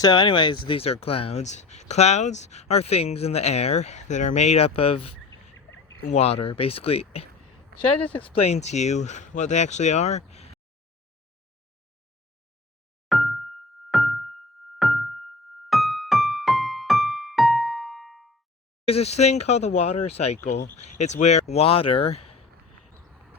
So anyways, these are clouds. Clouds are things in the air that are made up of water, basically. Should I just explain to you what they actually are? There's this thing called the water cycle. It's where water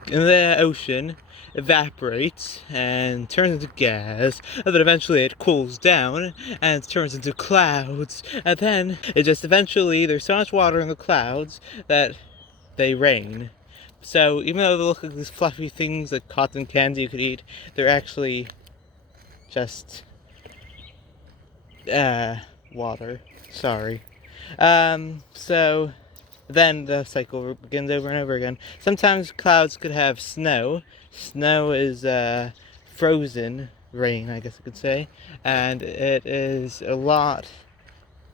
in the ocean evaporates and turns into gas, and then eventually it cools down and turns into clouds, and then it just eventually, there's so much water in the clouds that they rain. So even though they look like these fluffy things like cotton candy you could eat, they're actually just water. Sorry. So then the cycle begins over and over again. Sometimes clouds could have snow. Snow is frozen rain, I guess I could say, and it is a lot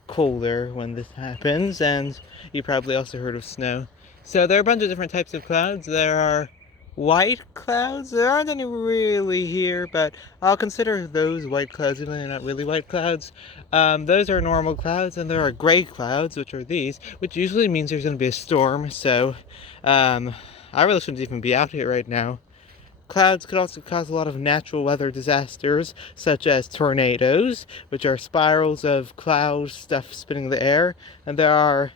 colder when this happens, and you probably also heard of snow. So there are a bunch of different types of clouds. There are white clouds. There aren't any really here, but I'll consider those white clouds, even though they're not really white clouds. Those are normal clouds, and there are gray clouds, which are these, which usually means there's going to be a storm. So I really shouldn't even be out here right now. Clouds could also cause a lot of natural weather disasters, such as tornadoes, which are spirals of cloud stuff spinning in the air. And there are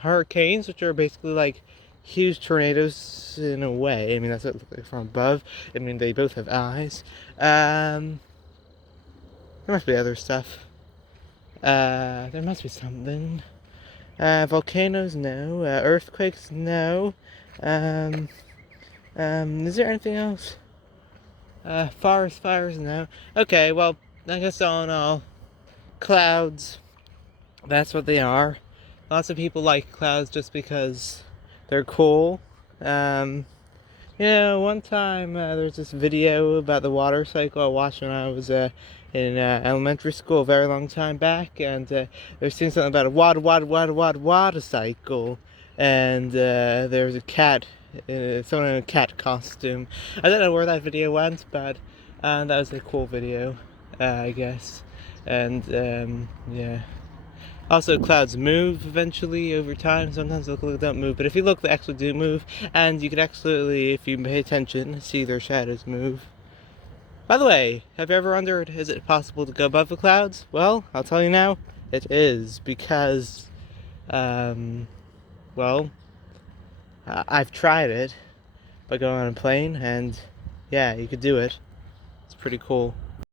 hurricanes, which are basically like huge tornadoes in a way. I mean, that's what it looks like from above. I mean, they both have eyes. There must be other stuff. There must be something. Volcanoes, no. Earthquakes, no. Is there anything else? Forest fires, no. Okay, well, I guess all in all, clouds, that's what they are. Lots of people like clouds just because they're cool. One time there was this video about the water cycle I watched when I was in elementary school a very long time back, and they were saying something about a water cycle, and there was a cat, someone in a cat costume. I don't know where that video went, but that was a cool video, I guess. And yeah. Also, clouds move eventually over time. Sometimes they look like they don't move, but if you look, they actually do move, and you can actually, if you pay attention, see their shadows move. By the way, have you ever wondered, is it possible to go above the clouds? Well, I'll tell you now, it is, because, well, I've tried it by going on a plane, and yeah, you could do it. It's pretty cool.